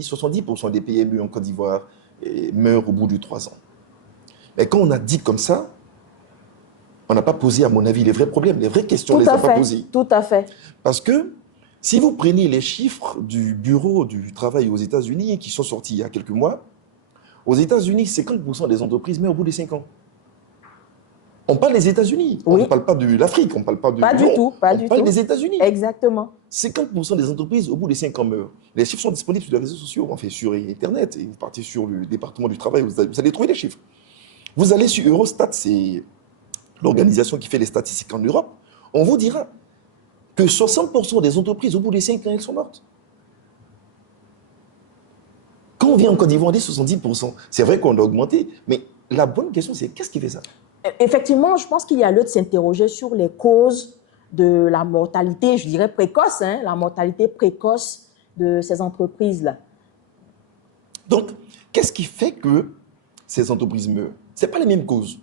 70% des PME en Côte d'Ivoire meurent au bout de 3 ans. Mais quand on a dit comme ça, on n'a pas posé, à mon avis, les vrais problèmes, les vraies questions, on ne les a pas posées. Tout à fait. Parce que si vous prenez les chiffres du Bureau du travail aux États-Unis qui sont sortis il y a quelques mois, aux États-Unis, 50% des entreprises meurent au bout de 5 ans. On parle des États-Unis, oui. On ne parle pas de l'Afrique, on ne parle pas de... Pas du tout, pas du tout. On parle des États-Unis. Exactement. 50% des entreprises, au bout de 5 ans, meurent. Les chiffres sont disponibles sur les réseaux sociaux, enfin sur Internet, et vous partez sur le département du travail, vous allez trouver les chiffres. Vous allez sur Eurostat, c'est l'organisation qui fait les statistiques en Europe, on vous dira que 60% des entreprises, au bout de 5 ans, elles sont mortes. Quand on vient en Côte d'Ivoire, on dit 70%. C'est vrai qu'on a augmenté, mais la bonne question, c'est qu'est-ce qui fait ça? Effectivement, je pense qu'il y a lieu de s'interroger sur les causes de la mortalité, je dirais précoce, la mortalité précoce de ces entreprises-là. Donc, qu'est-ce qui fait que ces entreprises meurent? Ce n'est pas les mêmes causes.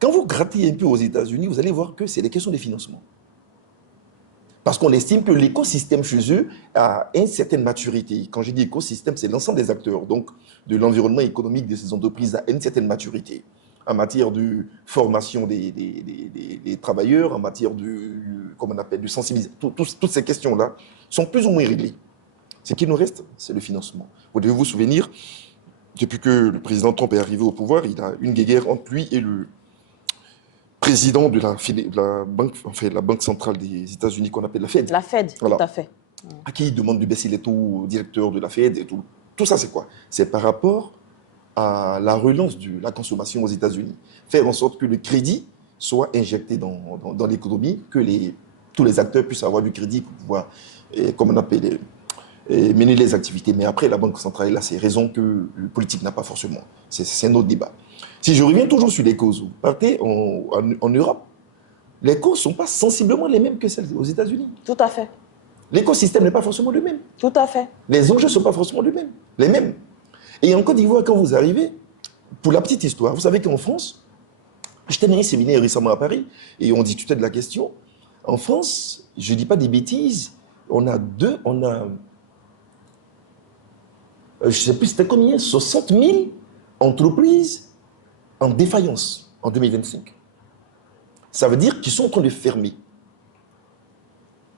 Quand vous grattez un peu aux États-Unis, vous allez voir que c'est des questions de financement. Parce qu'on estime que l'écosystème chez eux a une certaine maturité. Quand je dis écosystème, c'est l'ensemble des acteurs, donc de l'environnement économique de ces entreprises a une certaine maturité. En matière de formation des travailleurs, en matière de, comment on appelle, de sensibilisation, toutes ces questions-là sont plus ou moins réglées. Ce qui nous reste, c'est le financement. Vous devez vous souvenir, depuis que le président Trump est arrivé au pouvoir, il a une guerre entre lui et le président de la banque centrale des États-Unis qu'on appelle la Fed. La Fed, voilà. Tout à fait. À qui il demande de baisser les taux au directeur de la Fed et tout. Tout ça, c'est quoi? C'est par rapport à la relance de la consommation aux États-Unis. Faire en sorte que le crédit soit injecté dans l'économie, que tous les acteurs puissent avoir du crédit pour pouvoir, comme on appelle, mener les activités. Mais après, la Banque centrale, là, c'est raison que le politique n'a pas forcément. C'est un autre débat. Si je reviens toujours sur les causes, vous partez en Europe, les causes ne sont pas sensiblement les mêmes que celles aux États-Unis. Tout à fait. L'écosystème n'est pas forcément le même. Tout à fait. Les enjeux ne sont pas forcément les mêmes. Et en Côte d'Ivoire, quand vous arrivez, pour la petite histoire, vous savez qu'en France, j'étais dans un séminaire récemment à Paris, et on discutait de la question. En France, je ne dis pas des bêtises, je ne sais plus c'était combien, 60 000 entreprises en défaillance en 2025. Ça veut dire qu'ils sont en train de fermer.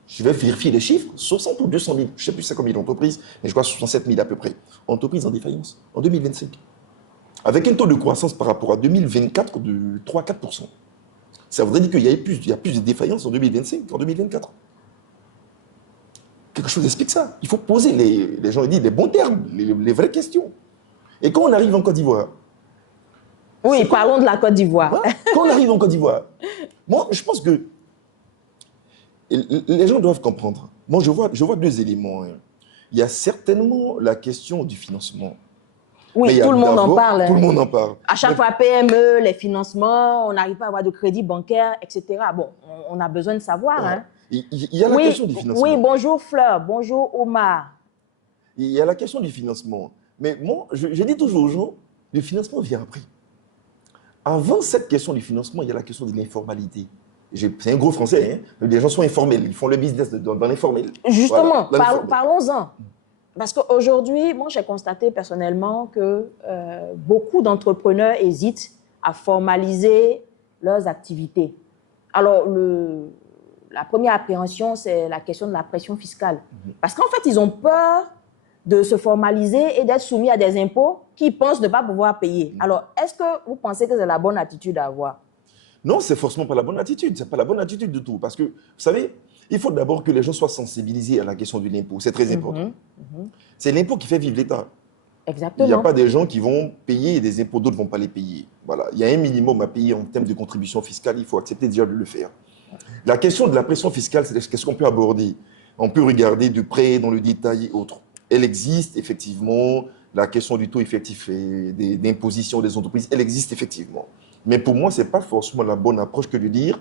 Je vais vérifier les chiffres, 60 ou 200 000, je ne sais plus c'est combien d'entreprises, mais je crois 67 000 à peu près, entreprises en défaillance en 2025. Avec un taux de croissance par rapport à 2024 de 3-4%. Ça voudrait dire qu'il y a plus de défaillances en 2025 qu'en 2024. Quelque chose explique ça. Il faut poser, les gens disent, les bons termes, les vraies questions. Et quand on arrive en Côte d'Ivoire... Oui, parlons de la Côte d'Ivoire. Hein? Quand on arrive en Côte d'Ivoire, moi, je pense que les gens doivent comprendre. Moi, je vois deux éléments. Il y a certainement la question du financement. Oui, tout le monde en parle. Tout le monde en parle. À chaque fois, PME, les financements, on n'arrive pas à avoir de crédit bancaire, etc. Bon, on a besoin de savoir. Ouais. Il y a la question du financement. Oui, bonjour Fleur, bonjour Omar. Il y a la question du financement. Mais moi, je dis toujours aux gens, le financement vient après. Avant cette question du financement, il y a la question de l'informalité. C'est un gros français, hein? Les gens sont informels, ils font le business dans l'informel. Justement, voilà, parlons-en. Parce qu'aujourd'hui, moi j'ai constaté personnellement que beaucoup d'entrepreneurs hésitent à formaliser leurs activités. Alors, la première appréhension, c'est la question de la pression fiscale. Parce qu'en fait, ils ont peur de se formaliser et d'être soumis à des impôts qu'ils pensent ne pas pouvoir payer. Alors, est-ce que vous pensez que c'est la bonne attitude à avoir? Non, c'est forcément pas la bonne attitude. C'est pas la bonne attitude du tout. Parce que, vous savez, il faut d'abord que les gens soient sensibilisés à la question de l'impôt. C'est très important. C'est l'impôt qui fait vivre l'État. Exactement. Il n'y a pas des gens qui vont payer des impôts, d'autres ne vont pas les payer. Voilà. Il y a un minimum à payer en termes de contribution fiscale. Il faut accepter déjà de le faire. La question de la pression fiscale, c'est qu'est-ce qu'on peut aborder? On peut regarder de près, dans le détail et autres. Elle existe, effectivement. La question du taux effectif d'imposition des entreprises, elle existe effectivement. Mais pour moi, ce n'est pas forcément la bonne approche que de dire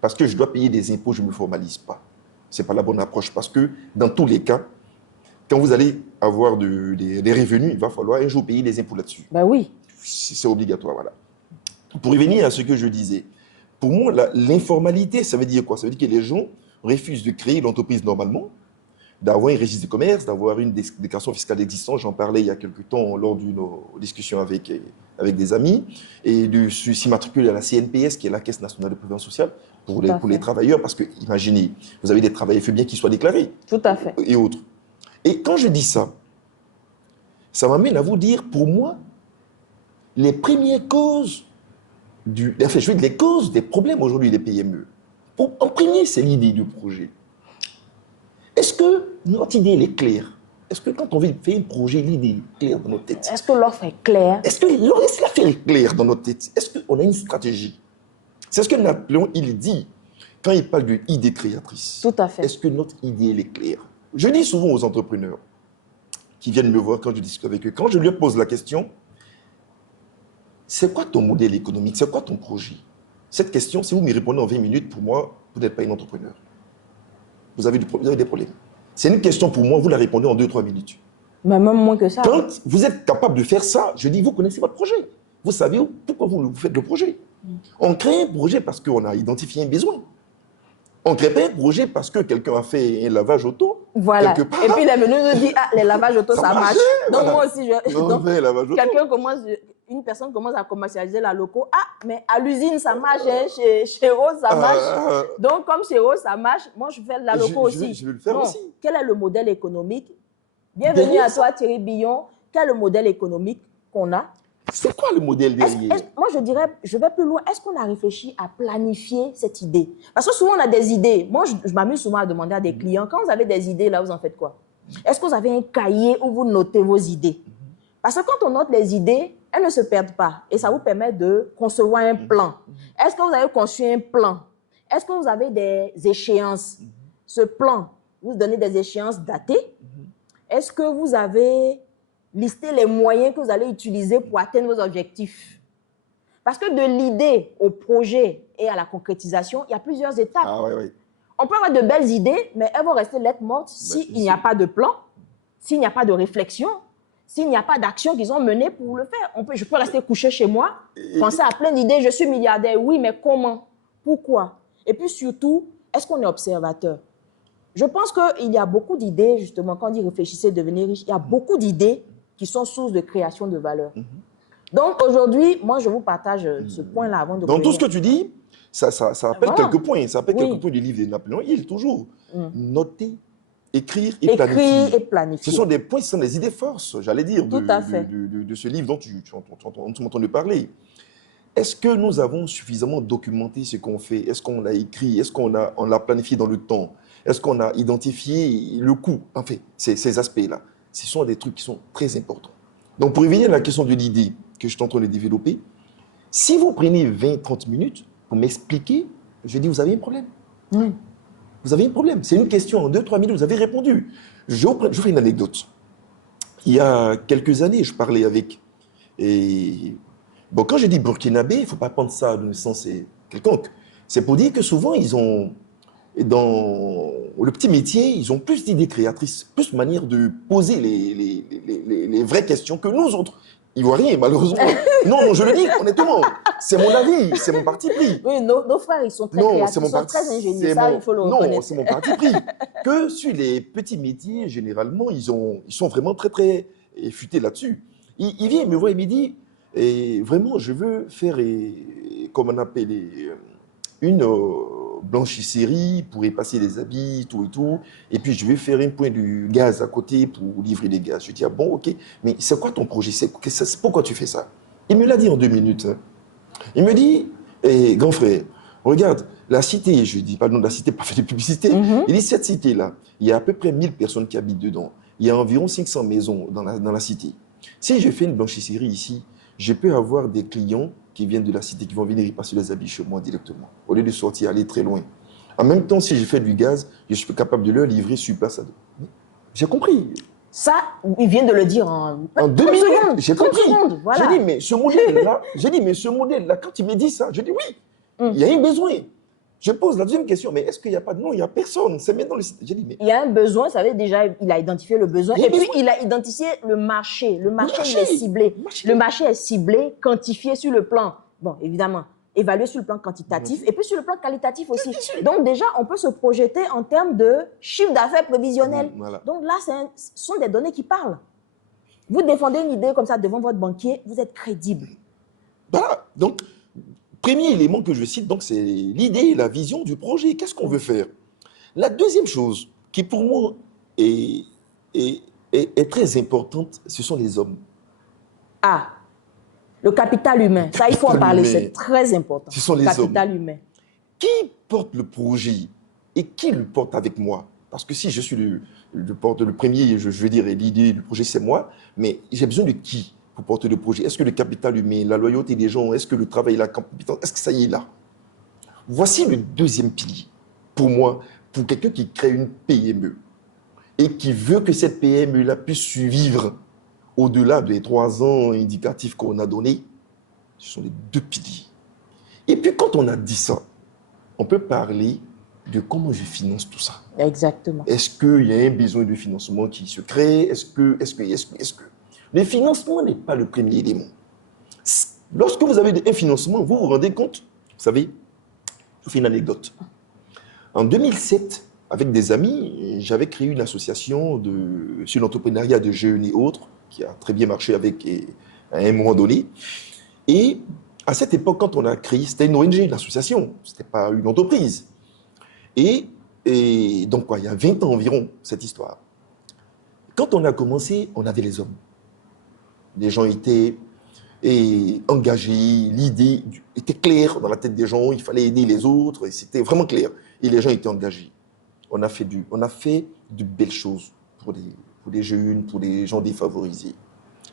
parce que je dois payer des impôts, je ne me formalise pas. Ce n'est pas la bonne approche parce que dans tous les cas, quand vous allez avoir des revenus, il va falloir un jour payer des impôts là-dessus. Ben oui. C'est obligatoire, voilà. Pour revenir à ce que je disais, pour moi, l'informalité, ça veut dire quoi? Ça veut dire que les gens refusent de créer l'entreprise normalement, d'avoir un registre de commerce, d'avoir une déclaration fiscale existante. J'en parlais il y a quelque temps lors d'une discussion avec des amis, et de s'immatriculer à la CNPS, qui est la Caisse nationale de prévoyance sociale, pour les travailleurs, parce que, imaginez, vous avez des travailleurs, il faut bien qu'ils soient déclarés. Tout à fait. Et autres. Et quand je dis ça, ça m'amène à vous dire, pour moi, les premières causes les causes des problèmes aujourd'hui des PME. En premier, c'est l'idée du projet. Est-ce que notre idée elle est claire? Est-ce que quand on veut faire un projet, l'idée est claire dans notre tête? Est-ce que l'offre est claire? Est-ce que l'affaire est claire dans notre tête? Est-ce qu'on a une stratégie? C'est ce que Napoléon, il dit quand il parle d'une idée créatrice. Tout à fait. Est-ce que notre idée elle est claire? Je dis souvent aux entrepreneurs qui viennent me voir quand je discute avec eux, quand je leur pose la question, c'est quoi ton modèle économique? C'est quoi ton projet? Cette question, si vous me répondez en 20 minutes, pour moi, vous n'êtes pas un entrepreneur. Vous avez des problèmes. C'est une question pour moi, vous la répondez en 2-3 minutes. Mais même moins que ça. Quand vous êtes capable de faire ça, je dis, vous connaissez votre projet. Vous savez pourquoi vous faites le projet. On crée un projet parce qu'on a identifié un besoin. On ne crée pas un projet parce que quelqu'un a fait un lavage auto. Voilà. Quelque part. Et puis, il est venu nous dire, ah, les lavages auto, ça marche. Donc, voilà. moi aussi, Donc, une personne commence à commercialiser la loco. Ah, mais à l'usine, ça marche. Hein, chez Rose, ça marche. Donc, comme chez Rose, ça marche, moi, je fais de la loco aussi. Je vais le faire aussi. Quel est le modèle économique? Bienvenue à toi, Thierry Billon. Quel est le modèle économique qu'on a? C'est quoi le modèle derrière? Moi, je dirais, je vais plus loin. Est-ce qu'on a réfléchi à planifier cette idée? Parce que souvent, on a des idées. Moi, je m'amuse souvent à demander à des clients, quand vous avez des idées, là, vous en faites quoi? Est-ce que vous avez un cahier où vous notez vos idées? Parce que quand on note les idées, elles ne se perdent pas. Et ça vous permet de concevoir un plan. Est-ce que vous avez conçu un plan? Est-ce que vous avez des échéances? Ce plan, vous donnez des échéances datées? Est-ce que vous avez listé les moyens que vous allez utiliser pour atteindre vos objectifs? Parce que de l'idée au projet et à la concrétisation, il y a plusieurs étapes. Ah, oui, oui. On peut avoir de belles idées, mais elles vont rester lettres mortes s'il n'y a pas de plan, s'il n'y a pas de réflexion, s'il n'y a pas d'action qu'ils ont menée pour le faire. Je peux rester couché chez moi, penser à plein d'idées, je suis milliardaire, oui, mais comment? Pourquoi? Et puis surtout, est-ce qu'on est observateur? Je pense qu'il y a beaucoup d'idées, justement, quand on dit réfléchissez, devenez riche, il y a beaucoup d'idées qui sont sources de création de valeur. Donc aujourd'hui, moi, je vous partage ce point-là avant de... Donc tout ce que tu dis, ça appelle quelques points. Ça appelle Oui. quelques points du livre de Napoléon. Il est toujours noter, écrire et Écrire planifier. et planifier. Ce sont des points, ce sont des idées forces, j'allais dire, Tout à fait. de ce livre dont tu m'entends parler. Est-ce que nous avons suffisamment documenté ce qu'on fait? Est-ce qu'on l'a écrit? Est-ce qu'on l'a planifié dans le temps? Est-ce qu'on a identifié le coût? En fait, ces aspects-là, ce sont des trucs qui sont très importants. Donc, pour revenir à la question de l'idée que je suis en train de développer, si vous prenez 20-30 minutes pour m'expliquer, je dis, vous avez un problème. Vous avez un problème. C'est une question, en 2-3 minutes, vous avez répondu. Je vous fais une anecdote. Il y a quelques années, je parlais avec... Bon, quand je dis burkinabé, il ne faut pas prendre ça dans le sens quelconque. C'est pour dire que souvent, ils ont... Dans le petit métier, ils ont plus d'idées créatrices, plus de manière de poser les vraies questions que nous autres. Ivoiriens, malheureusement. Non, je le dis honnêtement. C'est mon avis, c'est mon parti pris. Oui, nos frères, ils sont très créatifs, ils sont très ingénieux. Ça, il faut le reconnaître. Non, c'est mon parti pris. Que sur les petits métiers, généralement, ils sont vraiment très, très futés là-dessus. Il vient me voir et me dit, vraiment, je veux faire, comme on appelle, une blanchisserie pour y passer les habits, tout et tout. Et puis, je vais faire un point du gaz à côté pour livrer les gaz. Je dis, ah bon, ok, mais c'est quoi ton projet? Pourquoi tu fais ça? Il me l'a dit en 2 minutes. Il me dit, grand frère, regarde, la cité, je lui dis, pas le nom de la cité, pas faire de publicité. Il dit, cette cité-là, il y a à peu près 1000 personnes qui habitent dedans. Il y a environ 500 maisons dans la cité. Si je fais une blanchisserie ici, je peux avoir des clients qui viennent de la cité, qui vont venir y passer les habits chez moi directement, au lieu de sortir, aller très loin. En même temps, si je fais du gaz, je suis capable de leur livrer sur place. J'ai compris. Ça, il vient de le dire en 2 minutes. J'ai compris. Voilà. J'ai dit, mais ce modèle-là, quand il me dit ça, je dis oui, il y a un besoin. Je pose la deuxième question, mais est-ce qu'il n'y a pas de nom? Il n'y a personne. C'est maintenant le site. J'ai dit, mais... Il y a un besoin, ça veut dire déjà, il a identifié le besoin. Et puis, il a identifié le marché. Le marché, il est ciblé. Le marché est ciblé, quantifié sur le plan. Bon, évidemment, évaluer sur le plan quantitatif et puis sur le plan qualitatif aussi. Donc déjà, on peut se projeter en termes de chiffre d'affaires prévisionnel. Voilà. Donc là, ce sont des données qui parlent. Vous défendez une idée comme ça devant votre banquier, vous êtes crédible. Voilà. Donc, premier élément que je cite, donc, c'est l'idée et la vision du projet. Qu'est-ce qu'on veut faire? La deuxième chose qui, pour moi, est très importante, ce sont les hommes. Ah, le capital humain. Ça, il faut en parler, c'est très important. Ce sont les capital hommes. Humain. Qui porte le projet et qui le porte avec moi? Parce que si je suis le premier, je veux dire, l'idée du projet, c'est moi, mais j'ai besoin de qui pour porter le projet? Est-ce que le capital humain, la loyauté des gens, est-ce que le travail, la compétence, est-ce que ça y est là? Voici le deuxième pilier, pour moi, pour quelqu'un qui crée une PME et qui veut que cette PME-là puisse survivre au-delà des 3 ans indicatifs qu'on a donnés. Ce sont les 2 piliers. Et puis, quand on a dit ça, on peut parler de comment je finance tout ça. Exactement. Est-ce qu'il y a un besoin de financement qui se crée? Est-ce que... Le financement n'est pas le premier élément. Lorsque vous avez un financement, vous vous rendez compte, vous savez, je vous fais une anecdote. En 2007, avec des amis, j'avais créé une association sur l'entrepreneuriat de jeunes et autres, qui a très bien marché à un moment donné. Et à cette époque, quand on a créé, c'était une ONG, une association, ce n'était pas une entreprise. Et donc, il y a 20 ans environ, cette histoire. Quand on a commencé, on avait les hommes. Les gens étaient engagés, l'idée était claire dans la tête des gens, il fallait aider les autres, et c'était vraiment clair. Et les gens étaient engagés. On a fait de belles choses pour les jeunes, pour les gens défavorisés.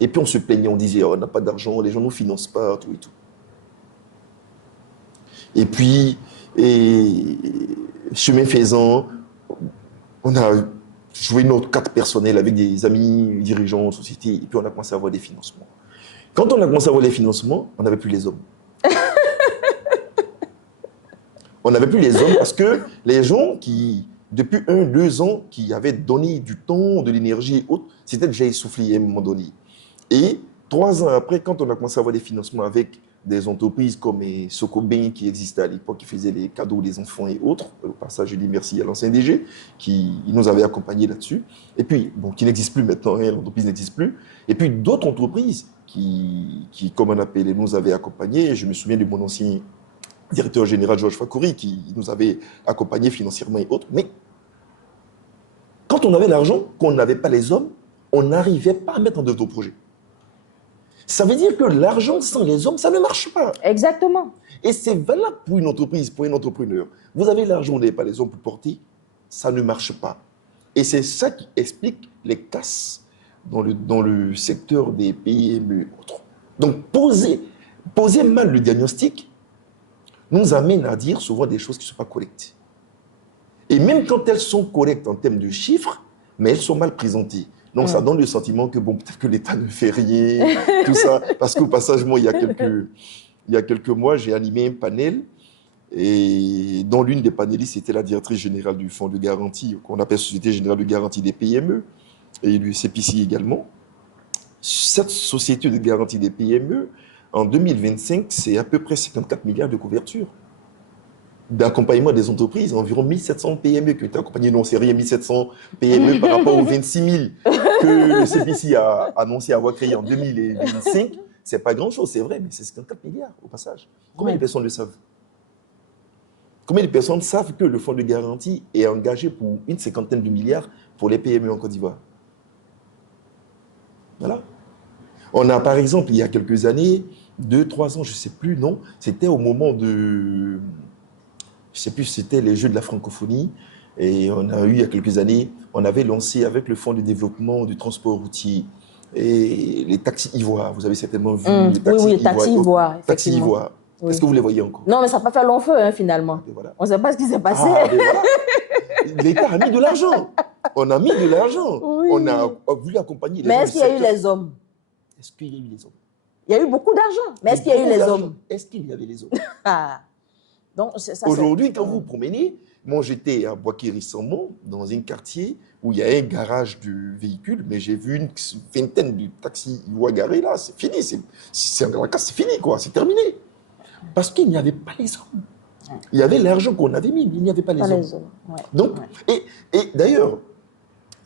Et puis on se plaignait, on disait, oh, on n'a pas d'argent, les gens ne nous financent pas, tout et tout. Et puis, chemin faisant, on a joué notre carte personnelle avec des amis, dirigeants, sociétés, et puis on a commencé à avoir des financements. Quand on a commencé à avoir les financements, on n'avait plus les hommes. On n'avait plus les hommes parce que les gens qui, depuis 1-2 ans, qui avaient donné du temps, de l'énergie et autres, c'était déjà essoufflé à un moment donné. Et 3 ans après, quand on a commencé à avoir des financements avec des entreprises comme Socobin qui existait à l'époque, qui faisait les cadeaux des enfants et autres, au passage, je dis merci à l'ancien DG, qui nous avait accompagnés là-dessus, et puis, bon, qui n'existe plus maintenant, hein, l'entreprise n'existe plus, et puis d'autres entreprises qui, comme on appelait, nous avaient accompagnés. Je me souviens de mon ancien directeur général, Georges Fakouri, qui nous avait accompagnés financièrement et autres, mais quand on avait l'argent, qu'on n'avait pas les hommes, on n'arrivait pas à mettre en œuvre nos projets. Ça veut dire que l'argent sans les hommes, ça ne marche pas. Exactement. Et c'est valable pour une entreprise, pour un entrepreneur. Vous avez l'argent, vous n'avez pas les hommes pour porter, ça ne marche pas. Et c'est ça qui explique les casses dans le secteur des PME et autres. Donc, poser mal le diagnostic nous amène à dire souvent des choses qui ne sont pas correctes. Et même quand elles sont correctes en termes de chiffres, mais elles sont mal présentées. Donc, ça donne le sentiment que, bon, peut-être que l'État ne fait rien, tout ça. Parce qu'au passage, moi, il y a quelques mois, j'ai animé un panel et dont l'une des panélistes était la directrice générale du fonds de garantie, qu'on appelle Société Générale de Garantie des PME, et du CPC également. Cette société de garantie des PME, en 2025, c'est à peu près 54 milliards de couverture d'accompagnement des entreprises, environ 1700 PME qui ont été accompagnées. Non, c'est rien, 1700 PME par rapport aux 26 000 que le CPC a annoncé avoir créé en 2025. C'est pas grand-chose, c'est vrai, mais c'est 54 milliards au passage. Combien de personnes le savent? Combien de personnes savent que le fonds de garantie est engagé pour une 50aine de milliards pour les PME en Côte d'Ivoire? Voilà. On a, par exemple, il y a quelques années, 2-3 ans, je ne sais plus, non, c'était au moment de... Je ne sais plus si c'était les Jeux de la francophonie. Et on a eu, il y a quelques années, on avait lancé avec le Fonds de développement du transport routier et les taxis ivoires. Vous avez certainement vu les taxis ivoires. Taxis ivoires. Oui. Est-ce que vous les voyez encore? Non, mais ça n'a pas fait long feu, hein, finalement. Voilà. On ne sait pas ce qui s'est passé. Voilà. L'État a mis de l'argent. On a mis de l'argent. Oui. On a voulu accompagner les gens. Mais est-ce qu'il y a eu les hommes? Est-ce qu'il y a eu les hommes? Il y a eu beaucoup d'argent. Mais est-ce qu'il y a eu les hommes? Est-ce qu'il y avait les hommes? Aujourd'hui, quand vous vous promenez, moi j'étais à Boaké-Rissamon, dans un quartier où il y a un garage de véhicules, mais j'ai vu une vingtaine de taxis ivoires garés là, c'est fini, c'est fini quoi, c'est terminé. Parce qu'il n'y avait pas les hommes. Il y avait l'argent qu'on avait mis, mais il n'y avait pas les hommes. Ouais. Donc, et d'ailleurs,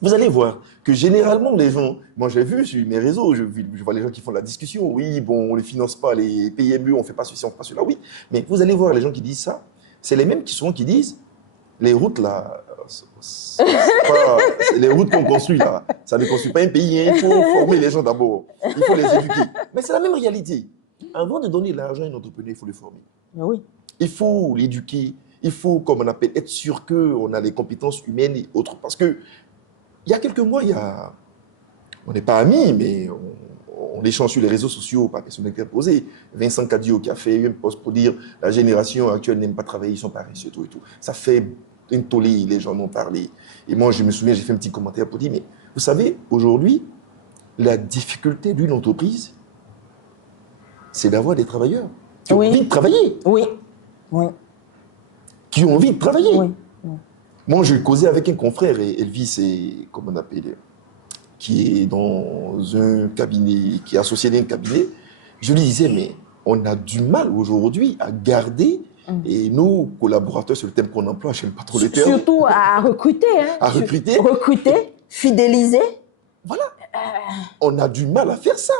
vous allez voir que généralement, les gens, moi j'ai vu sur mes réseaux, je vois les gens qui font la discussion, oui, bon, on ne finance pas les PME, on ne fait pas ceci, on ne fait pas cela, oui. Mais vous allez voir les gens qui disent ça, c'est les mêmes qui disent, les routes là, les routes qu'on construit là, ça ne construit pas un pays, hein, il faut former les gens d'abord, il faut les éduquer. Mais c'est la même réalité. Avant de donner l'argent à un entrepreneur, il faut le former. Oui. Il faut l'éduquer, il faut, comme on appelle, être sûr qu'on a les compétences humaines et autres. Parce que il y a quelques mois, on n'est pas amis, mais on échange sur les réseaux sociaux, pas question d'interposer. Vincent Cadio qui a fait un post pour dire la génération actuelle n'aime pas travailler, ils sont paresseux, tout et tout. Ça fait un tollé, les gens m'ont parlé. Et moi, je me souviens, j'ai fait un petit commentaire pour dire, mais vous savez, aujourd'hui, la difficulté d'une entreprise, c'est d'avoir des travailleurs qui ont envie de travailler. Oui. Oui. Qui ont envie de travailler. Oui. Moi, je causais avec un confrère, et Elvis, c'est, comment on appelle, qui est dans un cabinet, qui est associé d'un cabinet. Je lui disais, mais on a du mal aujourd'hui à garder et nos collaborateurs sur le thème qu'on emploie, je n'aime pas trop le terme. Surtout à recruter. Hein. À recruter. Recruter, fidéliser. Voilà. On a du mal à faire ça.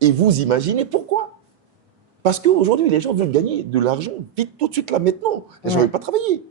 Et vous imaginez pourquoi? Parce qu'aujourd'hui, les gens veulent gagner de l'argent vite, tout de suite, là, maintenant. Les gens ne veulent pas travailler.